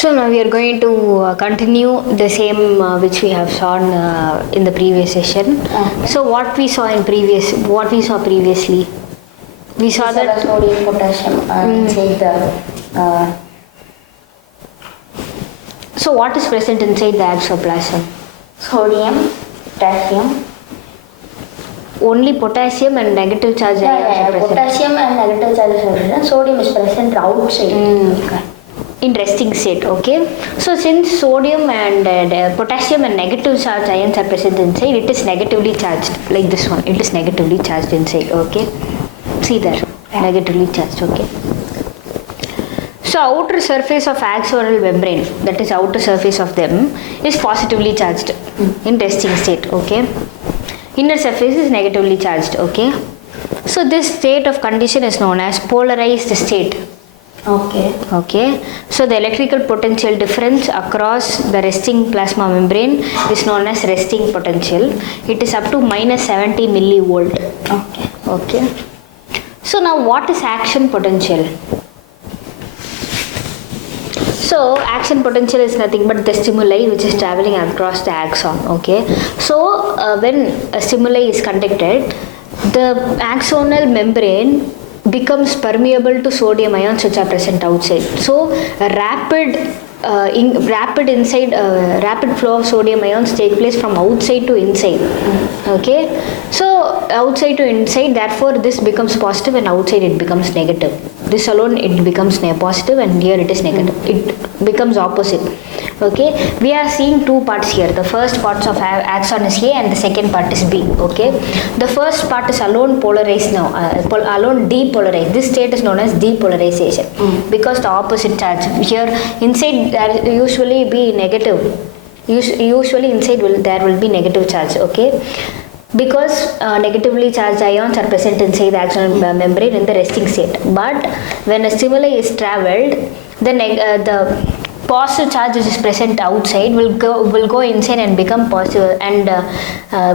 So now we are going to continue the same which we have shown in the previous session. Okay. So what we saw previously, we saw that sodium, potassium, So what is present inside the exoplasm? sodium, potassium. Only potassium and negative charge ions are present. Potassium and negative charges are present. Sodium is present outside. Okay. In resting state, okay. So since sodium and potassium and negative charge ions are present inside, it is negatively charged, like this one. It is negatively charged inside, okay. See there, negatively charged, okay. So outer surface of axonal membrane, that is outer surface of them, is positively charged in resting state, okay. Inner surface is negatively charged, okay. So this state of condition is known as polarized state. Okay. So the electrical potential difference across the resting plasma membrane is known as resting potential. It is up to minus 70 millivolt. Okay. So now what is action potential? So action potential is nothing but the stimuli which is traveling across the axon. Okay. So when a stimuli is conducted, the axonal membrane becomes permeable to sodium ions which are present outside. So a rapid flow of sodium ions take place from outside to inside. Okay. So outside to inside, therefore this becomes positive and outside it becomes negative. This alone it becomes positive and here it is negative. It becomes opposite. Okay. We are seeing two parts here. The first part of axon is A and the second part is B. Okay. The first part is alone polarized now, alone depolarized. This state is known as depolarization because the opposite charge. Here inside there usually be negative. Usually inside there will be negative charge. Okay. Because negatively charged ions are present inside the axonal membrane in the resting state. But when a stimuli is travelled, the positive charge which is present outside will go inside and become positive and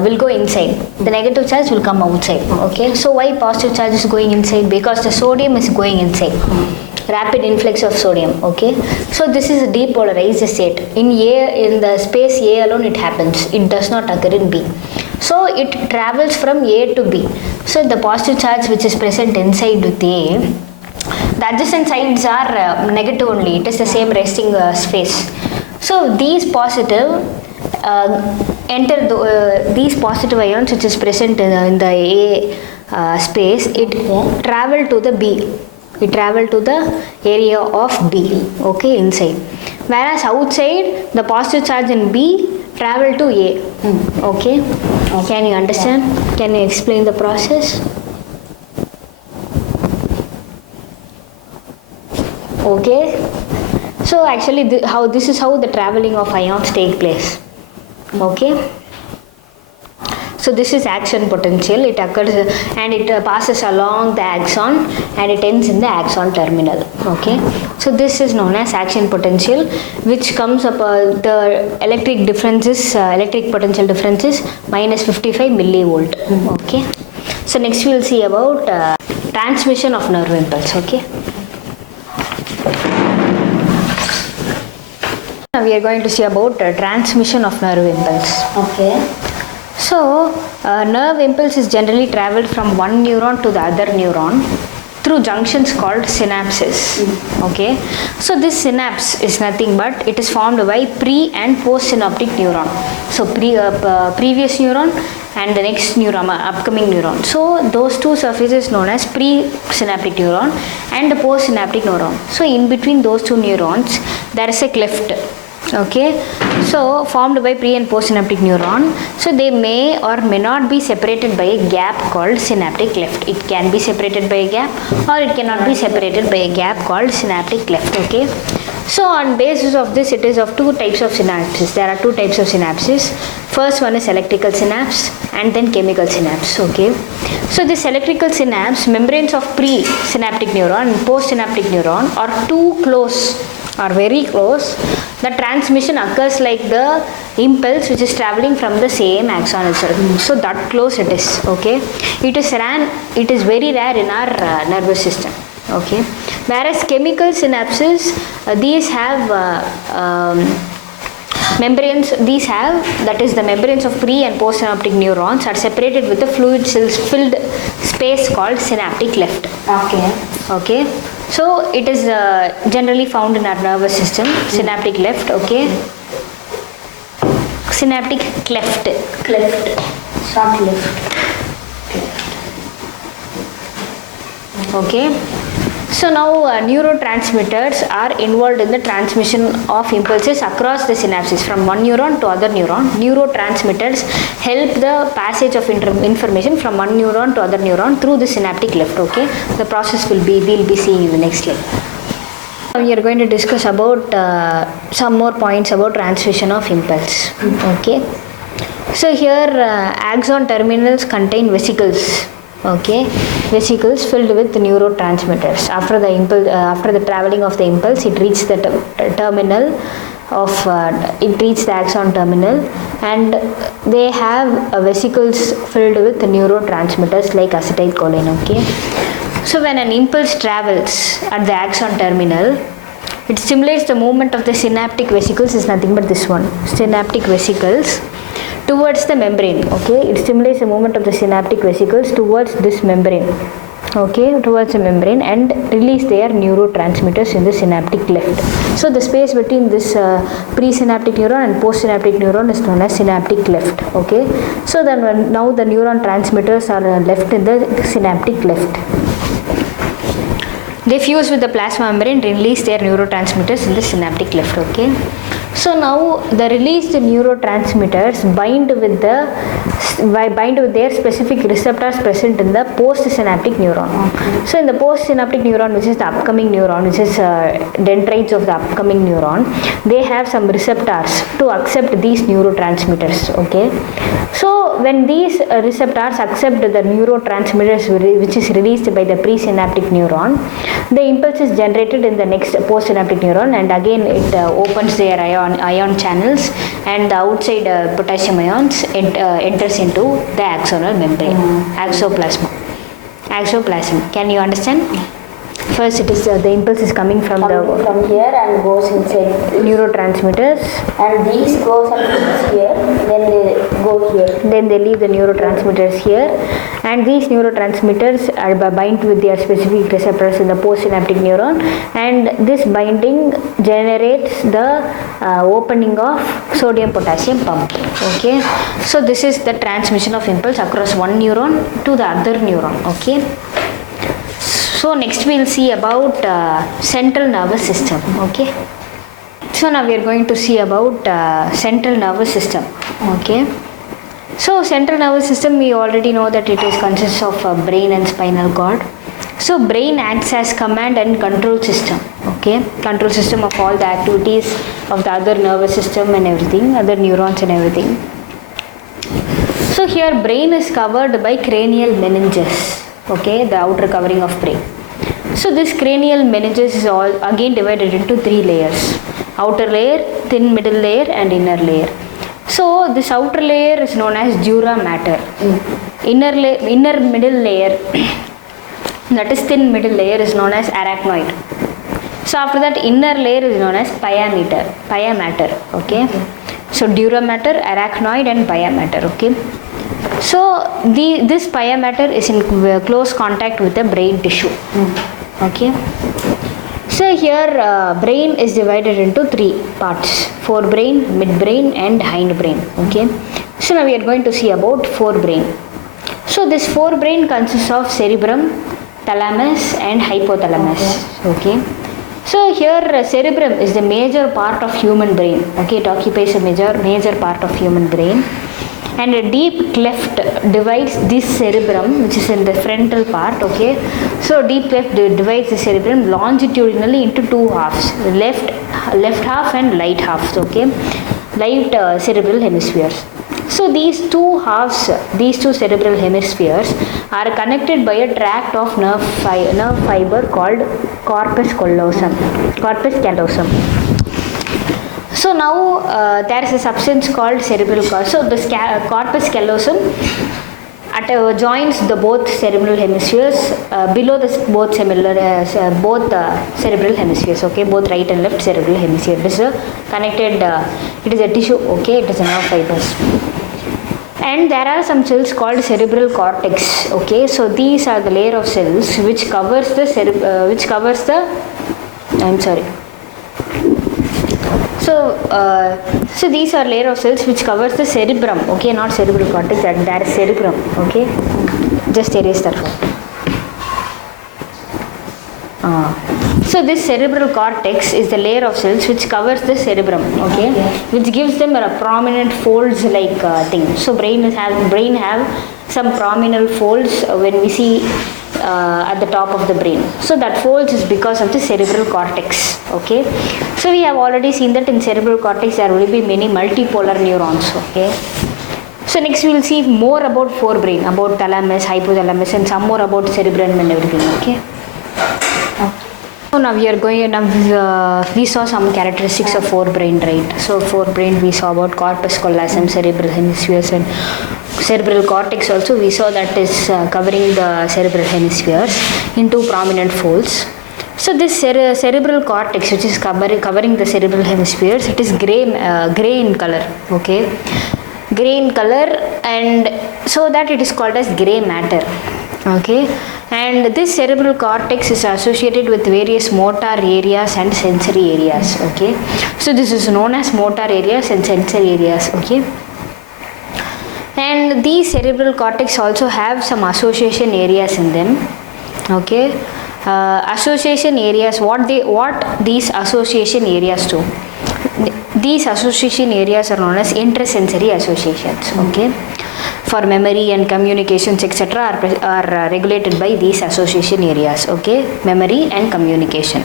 will go inside. The negative charge will come outside. Okay. So why positive charge is going inside? Because the sodium is going inside. Rapid influx of sodium. Okay. So this is a depolarized state. In the space A alone it happens. It does not occur in B. So it travels from A to B. So the positive charge which is present inside with A, the adjacent sides are negative only. It is the same resting space. So these positive enter these positive ions which is present in the A space. It travel to the B. It travel to the area of B. Okay, inside. Whereas outside, the positive charge in B travel to A. Okay. Can you understand? Can you explain the process? Okay. So actually this is how the traveling of ions take place. Okay. So this is action potential. It occurs and it passes along the axon and it ends in the axon terminal. Okay. So this is known as action potential, which comes up the electric potential difference is minus 55 millivolt. Okay. So next we will see about transmission of nerve impulse. Okay. Now we are going to see about transmission of nerve impulse. Okay. So, nerve impulse is generally travelled from one neuron to the other neuron through junctions called synapses. Okay. So, this synapse is nothing but it is formed by pre and postsynaptic neuron. So, previous neuron and the next neuron, upcoming neuron. So, those two surfaces known as presynaptic neuron and the postsynaptic neuron. So, in between those two neurons, there is a cleft. Okay, so formed by pre and postsynaptic neuron. So they may or may not be separated by a gap called synaptic cleft. It can be separated by a gap or it cannot be separated by a gap called synaptic cleft. Okay, so on basis of this, it is of two types of synapses. There are two types of synapses. First one is electrical synapse and then chemical synapse. Okay, so this electrical synapse, membranes of pre-synaptic neuron and postsynaptic neuron are too close, are very close. The transmission occurs like the impulse which is traveling from the same axon itself. So that close it is. Okay, it is very rare in our nervous system. Okay, whereas chemical synapses, these have membranes. These have, that is, the membranes of pre and postsynaptic neurons are separated with a fluid filled space called synaptic cleft. Okay, so it is generally found in our nervous system. Synaptic cleft. Okay, synaptic cleft. Not left. Okay, so now neurotransmitters are involved in the transmission of impulses across the synapses from one neuron to other neuron. Neurotransmitters help the passage of information from one neuron to other neuron through the synaptic cleft. Okay, the process we'll be seeing in the next slide. Now we are going to discuss about some more points about transmission of impulse. Okay, so here axon terminals contain vesicles. Okay, vesicles filled with neurotransmitters. After the traveling of the impulse, it reaches the terminal of it reaches the axon terminal, and they have vesicles filled with neurotransmitters like acetylcholine. Okay, so when an impulse travels at the axon terminal, it stimulates the movement of the synaptic vesicles. Is nothing but this one, synaptic vesicles, towards the membrane. Okay, it stimulates the movement of the synaptic vesicles towards this membrane. Okay, towards the membrane, and release their neurotransmitters in the synaptic cleft. So the space between this presynaptic neuron and postsynaptic neuron is known as synaptic cleft. Okay, so then now the neuron transmitters are left in the synaptic cleft. They fuse with the plasma membrane, release their neurotransmitters in the synaptic cleft. Okay, so now the released neurotransmitters bind with their specific receptors present in the postsynaptic neuron. So in the postsynaptic neuron, which is the upcoming neuron, which is dendrites of the upcoming neuron, they have some receptors to accept these neurotransmitters. Okay, so when these receptors accept the neurotransmitters which is released by the presynaptic neuron, the impulse is generated in the next postsynaptic neuron, and again it opens their ion channels, and the outside potassium ions enters into the axonal membrane, axoplasm. Can you understand? First, it is the impulse is coming from here and goes inside neurotransmitters, and these goes up here, then they go here. Then they leave the neurotransmitters here, and these neurotransmitters are bind with their specific receptors in the postsynaptic neuron, and this binding generates the opening of sodium-potassium pump. Okay, so this is the transmission of impulse across one neuron to the other neuron. Okay. So next we will see about central nervous system. Okay, so now we are going to see about central nervous system. Okay, so central nervous system, we already know that it is consists of brain and spinal cord. So brain acts as command and control system. Okay, control system of all the activities of the other nervous system and everything, other neurons and everything. So here brain is covered by cranial meninges. Okay, the outer covering of brain. So this cranial meninges is all again divided into three layers: outer layer, thin middle layer, and inner layer. So this outer layer is known as dura mater. Inner middle layer, that is thin middle layer, is known as arachnoid. So after that, inner layer is known as pia mater. Okay, so dura mater, arachnoid, and pia mater. Okay. So this pia mater is in close contact with the brain tissue. Okay. So here brain is divided into three parts: forebrain, midbrain, and hindbrain. Okay. So now we are going to see about forebrain. So this forebrain consists of cerebrum, thalamus, and hypothalamus. Okay. So here cerebrum is the major part of human brain. Okay, it occupies a major part of human brain. And a deep cleft divides this cerebrum, which is in the frontal part. Okay, so deep cleft divides the cerebrum longitudinally into two halves: left half and right half. Okay, right cerebral hemispheres. So these two cerebral hemispheres are connected by a tract of nerve fiber called corpus callosum. So now there is a substance called cerebral cortex. So this corpus callosum joins the both cerebral hemispheres below the both cerebral hemispheres. Okay, both right and left cerebral hemisphere. This is a connected. It is a tissue. Okay, it is a nerve fibers. And there are some cells called cerebral cortex. Okay, so these are the layer of cells which covers the So these are layer of cells which covers the cerebrum. Okay, not cerebral cortex. That is cerebrum. Okay, just erase that one. So this cerebral cortex is the layer of cells which covers the cerebrum. Okay, which gives them a prominent folds like thing. So brain have some prominent folds when we see at the top of the brain. So that folds is because of the cerebral cortex. Okay, so we have already seen that in cerebral cortex there will be many multipolar neurons. Okay, so next we will see more about forebrain, about thalamus, hypothalamus, and some more about cerebrum and everything. Okay. So now we are going. We saw some characteristics of forebrain, right? So forebrain we saw about corpus callosum, cerebral hemispheres, and cerebral cortex also. We saw that is covering the cerebral hemispheres into prominent folds. So this cerebral cortex, which is covering the cerebral hemispheres, it is gray in color. Okay, gray in color, and so that it is called as gray matter. Okay, and this cerebral cortex is associated with various motor areas and sensory areas. Okay, so this is known as motor areas and sensory areas. Okay, and these cerebral cortex also have some association areas in them. Okay, association areas, what these association areas do? These association areas are known as intrasensory associations. Okay, for memory and communications etc. are regulated by these association areas. Okay, memory and communication.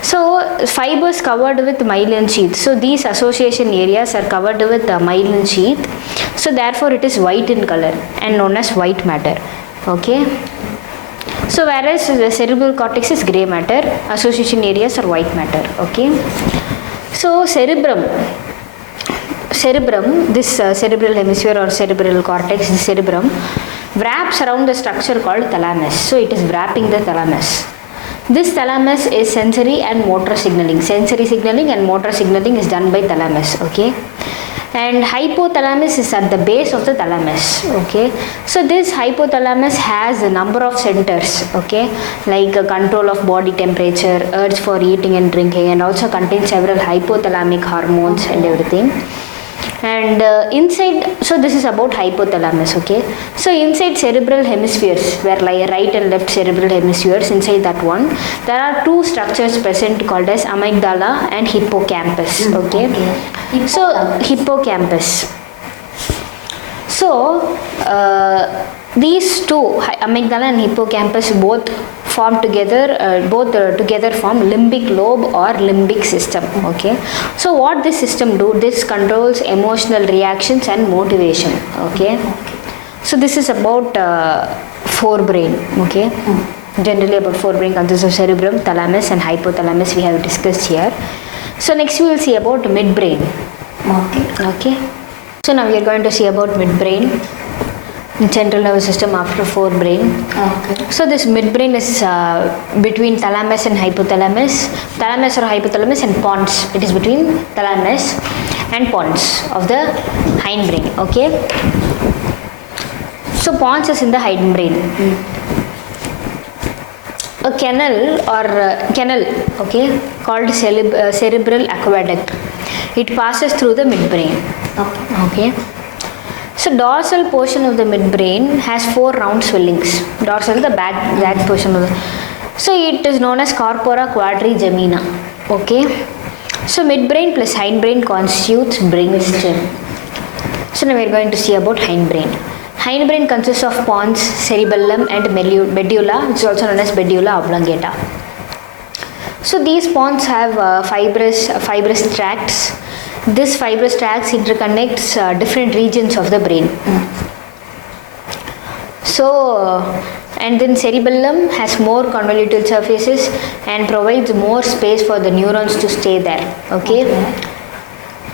So fibers covered with myelin sheath. So these association areas are covered with myelin sheath. So therefore it is white in color and known as white matter. Okay. So whereas the cerebral cortex is grey matter, association areas are white matter. Okay. So cerebrum, this cerebral hemisphere or cerebral cortex, the cerebrum wraps around the structure called thalamus. So it is wrapping the thalamus. This thalamus is sensory and motor signaling. Sensory signaling and motor signaling is done by thalamus. Okay. And hypothalamus is at the base of the thalamus. Okay, so this hypothalamus has a number of centers. Okay, like control of body temperature, urge for eating and drinking, and also contains several hypothalamic hormones and everything. And inside, so this is about hypothalamus. Okay, so inside cerebral hemispheres, where like right and left cerebral hemispheres, inside that one there are two structures present called as amygdala and hippocampus. Okay, so hippocampus. So these two, amygdala and hippocampus, both form together, together form limbic lobe or limbic system. Okay, so what this system do? This controls emotional reactions and motivation. Okay, so this is about forebrain. Okay, generally about forebrain consists of cerebrum, thalamus, and hypothalamus. We have discussed here. So next we will see about midbrain. Okay. So now we are going to see about midbrain, central nervous system after forebrain. Okay. So this midbrain is between thalamus and hypothalamus, thalamus or hypothalamus and pons. It is between thalamus and pons of the hindbrain. Okay. So pons is in the hindbrain. A canal okay, called cerebral aqueduct. It passes through the midbrain. Okay. So dorsal portion of the midbrain has 4 round swellings. Dorsal is the back portion of the. So it is known as corpora quadrigemina. Okay. So midbrain plus hindbrain constitutes brainstem. So now we are going to see about hindbrain. Hindbrain consists of pons, cerebellum, and medulla, which is also known as medulla oblongata. So these pons have fibrous tracts. This fibrous tracts interconnects different regions of the brain. So, and then cerebellum has more convoluted surfaces and provides more space for the neurons to stay there. Okay.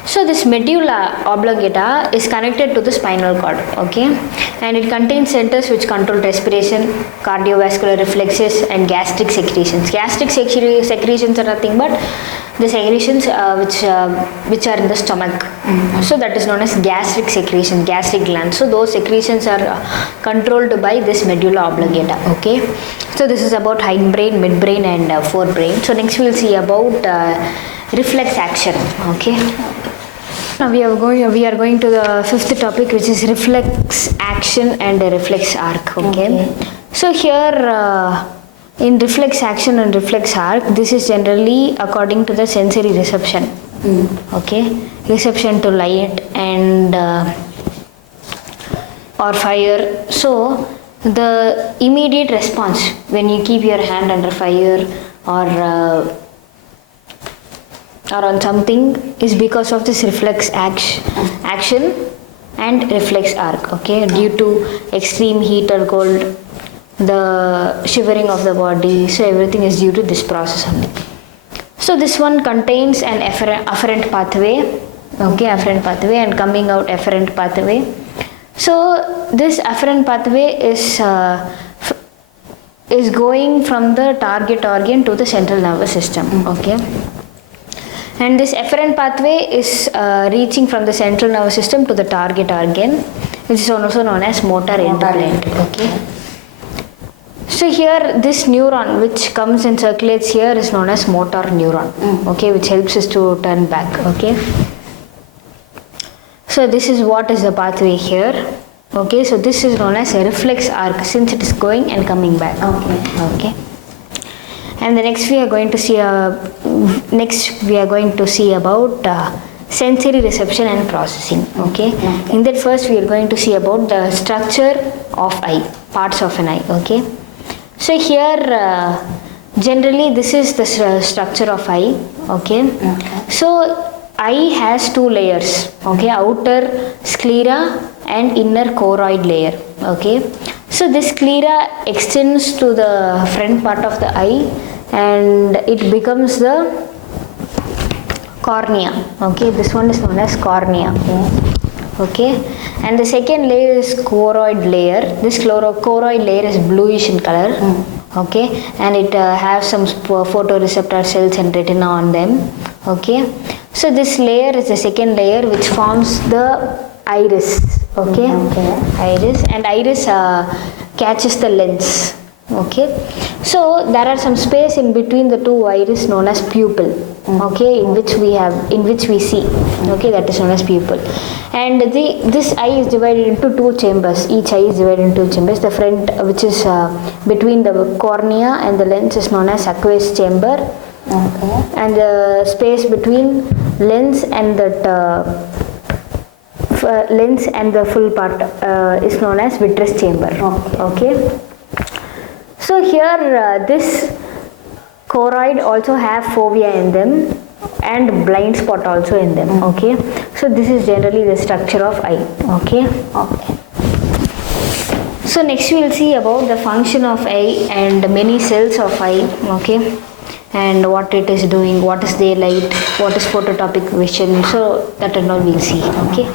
So this medulla oblongata is connected to the spinal cord, okay, and it contains centers which control respiration, cardiovascular reflexes, and gastric secretions. Gastric secretions are nothing but the secretions which are in the stomach. So that is known as gastric secretion, gastric glands. So those secretions are controlled by this medulla oblongata, okay. So this is about hindbrain, midbrain, and forebrain. So next we will see about reflex action, okay. Now we are going to the fifth topic, which is reflex action and the reflex arc, okay. So here in reflex action and reflex arc, this is generally according to the sensory reception, okay, reception to light and or fire. So the immediate response when you keep your hand under fire or on something is because of this reflex action and reflex arc, okay, due to extreme heat or cold, the shivering of the body. So everything is due to this process only. So this one contains an afferent pathway, okay, afferent pathway, and coming out efferent pathway. So this afferent pathway is going from the target organ to the central nervous system, okay. And this efferent pathway is reaching from the central nervous system to the target organ, which is also known as motor end plant, okay. So here this neuron which comes and circulates here is known as motor neuron, okay, which helps us to turn back, okay. So this is what is the pathway here, okay. So this is known as a reflex arc since it is going and coming back, okay. And the next we are going to see about sensory reception and processing, okay. In that first we are going to see about the structure of eye, parts of an eye, okay. So here generally this is the structure of eye, okay. So eye has two layers, okay, outer sclera and inner choroid layer, okay. So this sclera extends to the front part of the eye and it becomes the cornea, okay. This one is known as cornea, okay. And the second layer is choroid layer. This choroid layer is bluish in color, okay, and it has some photoreceptor cells and retina on them, okay. So this layer is the second layer which forms the iris, okay, iris, and iris catches the lens, okay. So there are some space in between the two iris known as pupil, okay, in which we see, okay, that is known as pupil. And this eye is divided into two chambers. Each eye is divided into two chambers. The front, which is between the cornea and the lens, is known as aqueous chamber, okay. And the space between lens and the full part is known as vitreous chamber, okay. So here this choroid also have fovea in them and blind spot also in them, okay. So this is generally the structure of eye, okay. So next we will see about the function of eye and many cells of eye, okay, and what it is doing, what is daylight, what is phototopic vision. So that and all we will see, okay.